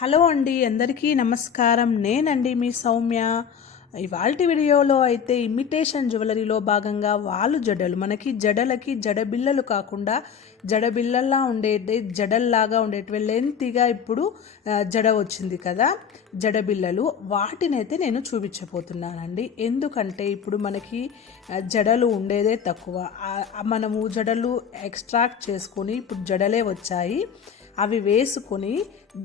Hello అండి అందరికీ నమస్కారం. నేనండి మీ సౌమ్య. ఇవాళ వీడియోలో అయితే ఇమిటేషన్ జ్యువెలరీలో భాగంగా వాళ్ళు జడలు మనకి జడలకి జడబిళ్ళలు కాకుండా జడబిళ్ళల్లా ఉండేది జడల్లాగా ఉండేటివి లెంతిగా ఇప్పుడు జడ వచ్చింది కదా జడబిళ్ళలు వాటినైతే నేను చూపించబోతున్నానండి. ఎందుకంటే ఇప్పుడు మనకి జడలు ఉండేదే తక్కువ. మనము జడలు ఎక్స్ట్రాక్ట్ చేసుకొని ఇప్పుడు జడలే వచ్చాయి. అవి వేసుకొని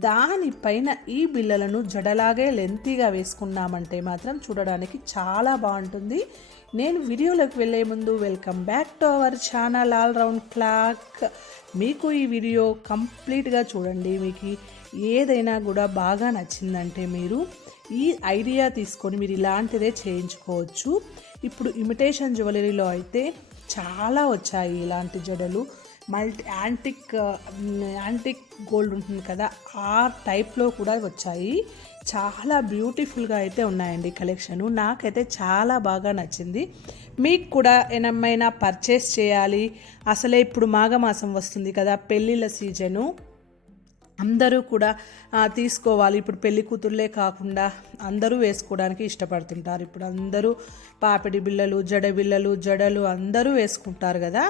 దానిపైన ఈ బిళ్ళలను జడలాగే లెంతీగా వేసుకున్నామంటే మాత్రం చూడడానికి చాలా బాగుంటుంది. నేను వీడియోలోకి వెళ్ళే ముందు welcome back to our channel all round clock. మీకు ఈ వీడియో కంప్లీట్గా చూడండి. మీకు ఏదైనా కూడా బాగా నచ్చిందంటే మీరు ఈ ఐడియా తీసుకొని మీరు ఇలాంటిదే చేయించుకోవచ్చు. ఇప్పుడు ఇమిటేషన్ జ్యువెలరీలో అయితే చాలా వచ్చాయి ఇలాంటి జడలు. మల్టీ యాంటిక్ యాంటిక్ గోల్డ్ ఉంటుంది కదా ఆ టైప్లో కూడా వచ్చాయి. చాలా బ్యూటిఫుల్గా అయితే ఉన్నాయండి కలెక్షను. నాకైతే చాలా బాగా నచ్చింది. మీకు కూడా ఏమైనా పర్చేస్ చేయాలి. అసలే ఇప్పుడు మాఘమాసం వస్తుంది కదా పెళ్ళిళ్ళ సీజను. అందరూ కూడా తీసుకోవాలి. ఇప్పుడు పెళ్ళి కూతుర్లే కాకుండా అందరూ వేసుకోవడానికి ఇష్టపడుతుంటారు. ఇప్పుడు అందరూ పాపిడి బిళ్ళలు జడ బిళ్ళలు జడలు అందరూ వేసుకుంటారు కదా.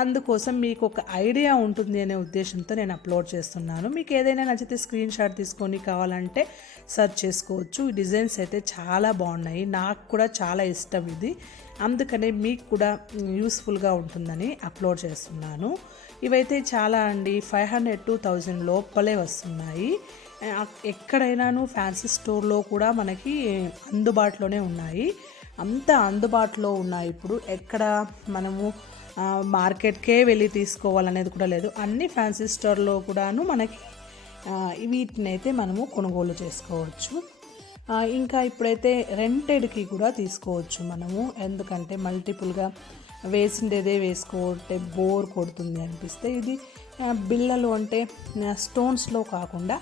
అందుకోసం మీకు ఒక ఐడియా ఉంటుంది అనే ఉద్దేశంతో నేను అప్లోడ్ చేస్తున్నాను. మీకు ఏదైనా నచ్చితే స్క్రీన్ షాట్ తీసుకొని కావాలంటే సర్చ్ చేసుకోవచ్చు. ఈ డిజైన్స్ అయితే చాలా బాగున్నాయి. నాకు కూడా చాలా ఇష్టం ఇది. అందుకనే మీకు కూడా యూస్ఫుల్గా ఉంటుందని అప్లోడ్ చేస్తున్నాను. ఇవైతే చాలా అండి. ఫైవ్ హండ్రెడ్ టు థౌజండ్ లోపలే వస్తున్నాయి. ఎక్కడైనాను ఫ్యాన్సీ స్టోర్లో కూడా మనకి అందుబాటులోనే ఉన్నాయి. అంత అందుబాటులో ఉన్నాయి. ఇప్పుడు ఎక్కడ మనము మార్కెట్కే వెళ్ళి తీసుకోవాలనేది కూడా లేదు. అన్ని ఫ్యాన్సీ స్టోర్లో కూడాను మనకి వీటినైతే వీటిని అయితే మనము కొనుగోలు చేసుకోవచ్చు. ఇంకా ఇప్పుడైతే రెంటెడ్కి కూడా తీసుకోవచ్చు మనము. ఎందుకంటే మల్టిపుల్గా వేసిండేదే వేసుకోవటే బోర్ కొడుతుంది అనిపిస్తే ఇది బిళ్ళలు అంటే స్టోన్స్లో కాకుండా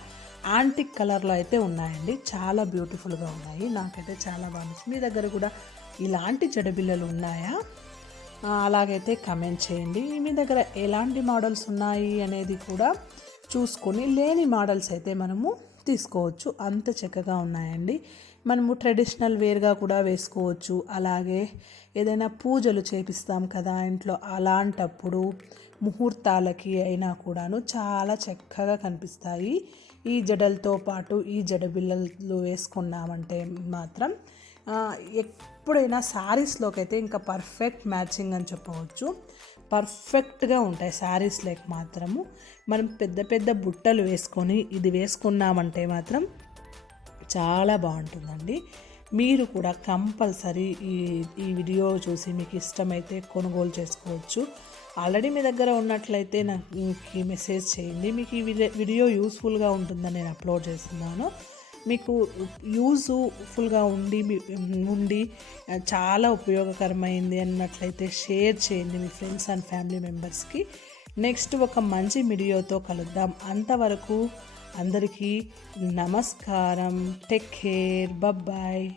యాంటిక్ కలర్లో అయితే ఉన్నాయండి. చాలా బ్యూటిఫుల్గా ఉన్నాయి. నాకైతే చాలా బాగా నచ్చింది మీ దగ్గర కూడా ఇలాంటి జడబిళ్ళలు ఉన్నాయా? అలాగైతే కమెంట్ చేయండి. మీ దగ్గర ఎలాంటి మోడల్స్ ఉన్నాయి అనేది కూడా చూసుకొని లేని మోడల్స్ అయితే మనము తీసుకోవచ్చు. అంత చక్కగా ఉన్నాయండి. మనము ట్రెడిషనల్ వేర్గా కూడా వేసుకోవచ్చు. అలాగే ఏదైనా పూజలు చేపిస్తాం కదా ఇంట్లో అలాంటప్పుడు ముహూర్తాలకి అయినా కూడాను చాలా చక్కగా కనిపిస్తాయి. ఈ జడలతో పాటు ఈ జడబిళ్ళలు వేసుకున్నామంటే మాత్రం ఎప్పుడైనా శారీస్లోకి అయితే ఇంకా పర్ఫెక్ట్ మ్యాచింగ్ అని చెప్పవచ్చు. పర్ఫెక్ట్గా ఉంటాయి శారీస్లోకి మాత్రము. మనం పెద్ద పెద్ద బుట్టలు వేసుకొని ఇది వేసుకున్నామంటే మాత్రం చాలా బాగుంటుందండి. మీరు కూడా కంపల్సరీ ఈ ఈ వీడియో చూసి మీకు ఇష్టమైతే కొనుగోలు చేసుకోవచ్చు. ఆల్రెడీ మీ దగ్గర ఉన్నట్లయితే నాకు మెసేజ్ చేయండి. మీకు ఈ వీడియో యూస్ఫుల్గా ఉంటుందని నేను అప్లోడ్ చేస్తున్నాను. మీకు యూజ్ఫుల్గా ఉండి మీ- ఉండి చాలా ఉపయోగకరమైంది అన్నట్లయితే షేర్ చేయండి మీ ఫ్రెండ్స్ అండ్ ఫ్యామిలీ మెంబర్స్కి. నెక్స్ట్ ఒక మంచి వీడియోతో కలుద్దాం. అంతవరకు అందరికీ నమస్కారం. Take care. బాయ్